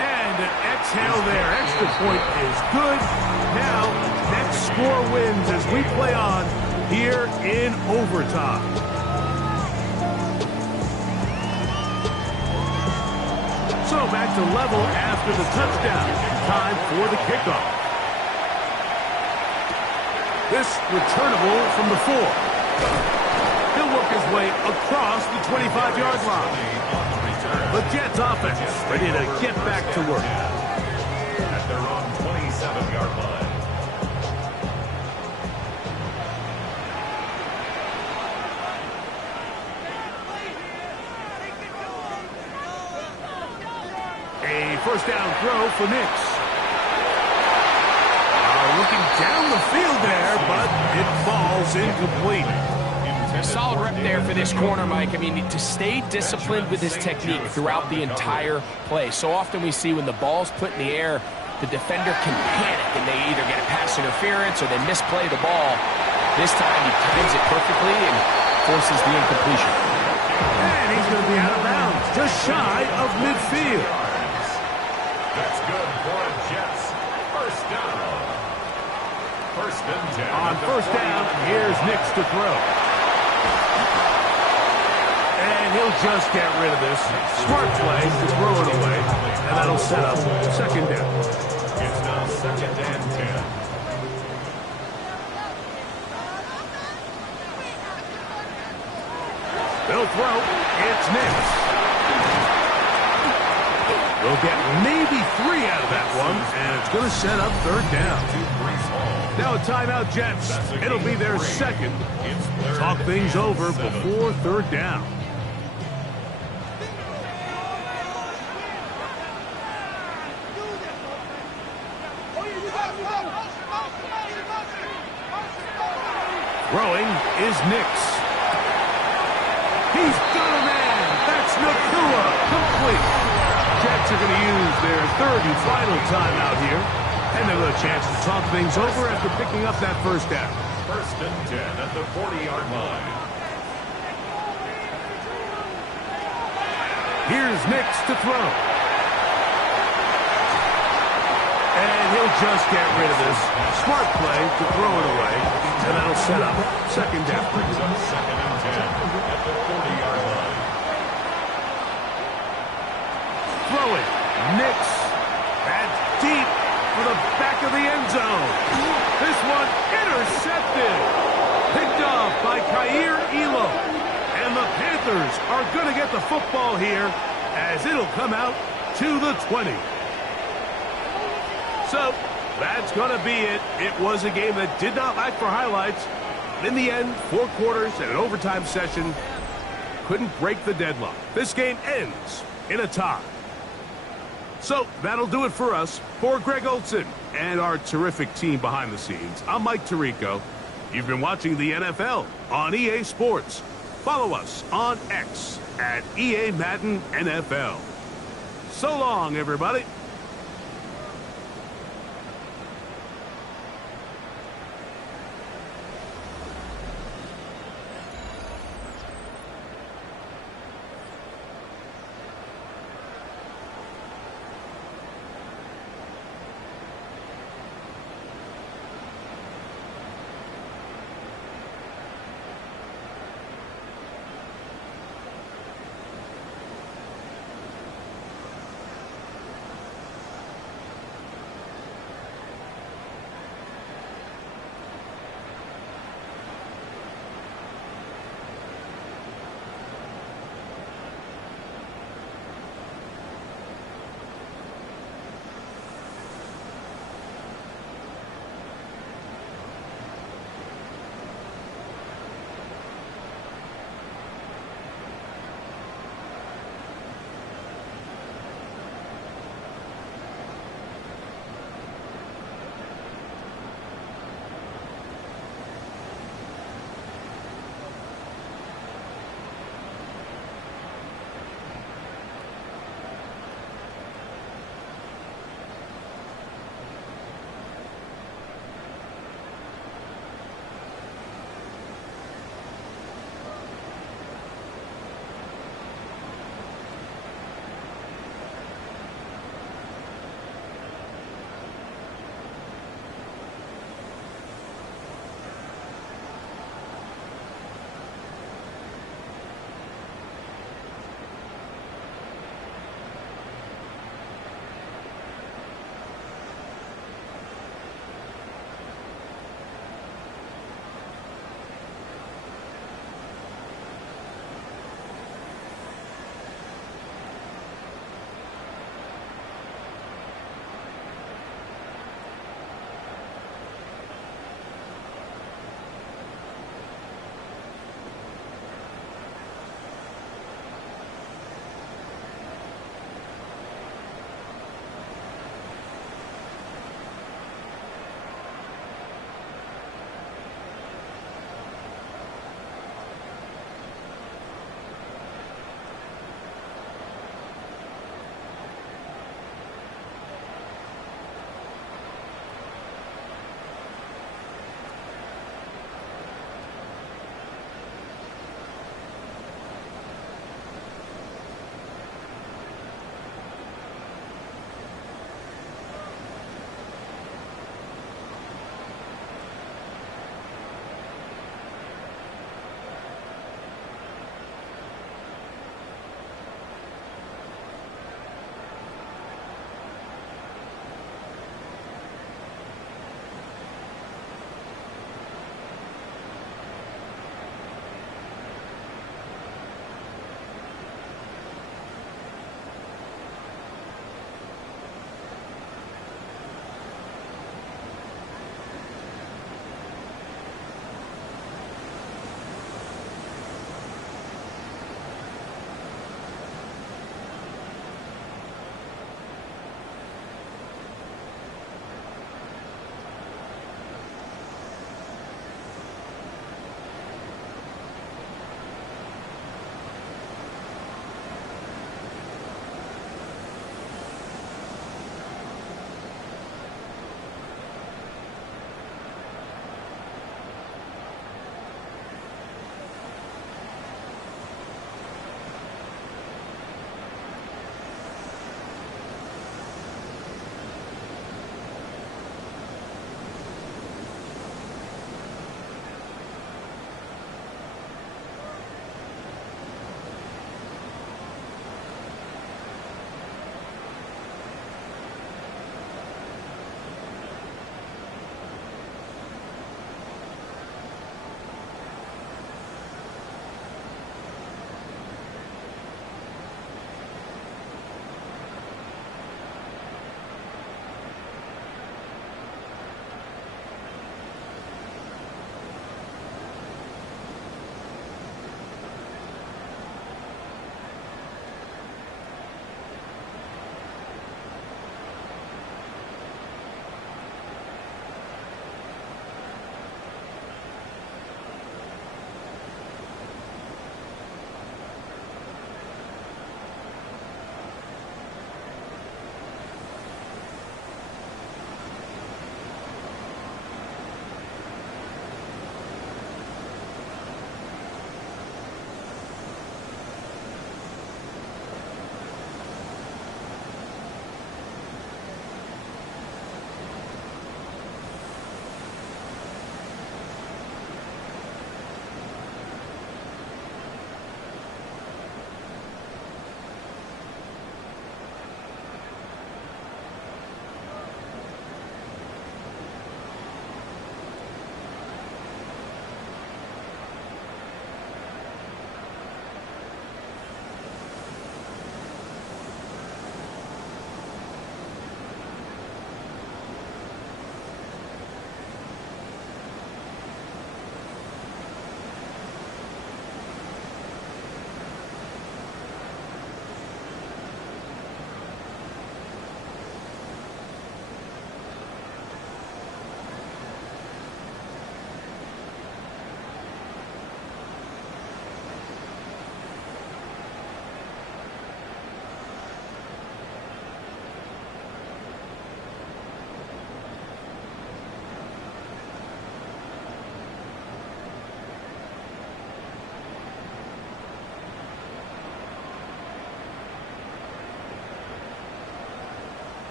And an exhale there. Extra point is good. Now, next score wins as we play on here in overtime. So back to level after the touchdown. Time for the kickoff. This returnable from the 4. He'll work his way across the 25-yard line. The Jets offense ready to get back to work. At their own 27-yard line. A first down throw for Nix. Looking down the field there, but it falls incomplete. Solid rep there for this corner, Mike. I mean, to stay disciplined with his technique throughout the entire play. So often we see when the ball's put in the air, the defender can panic and they either get a pass interference or they misplay the ball. This time he times it perfectly and forces the incompletion. And he's going to be out of bounds, just shy of midfield. That's good for Jets. First down. First and 10. On first down, here's Nix to throw. And he'll just get rid of this. Smart play to throw it away. And that'll set up second down. It's now second and 10. They'll throw. It's Nix. We'll get maybe 3 out of that one, and it's going to set up third down. Now a timeout, Jets. It'll be their second. Talk things over before third down. Throwing is Nix. He's got a man. That's Nakua. Complete. Jets are going to use their third and final timeout here. And they'll have a chance to talk things over after picking up that first down. First and 10 at the 40-yard line. Here's Nix to throw. And he'll just get rid of this. Smart play to throw it away. And that'll set up second down. Second and 10 at the 40-yard line. Throwing. Nix. That's deep for the back of the end zone. This one intercepted. Picked off by Kaiir Elam. And the Panthers are going to get the football here as it'll come out to the 20. So that's going to be it. It was a game that did not lack for highlights. In the end, 4 quarters and an overtime session couldn't break the deadlock. This game ends in a tie. So that'll do it for us. For Greg Olson and our terrific team behind the scenes, I'm Mike Tirico. You've been watching the NFL on EA Sports. Follow us on X at EA Madden NFL. So long, everybody.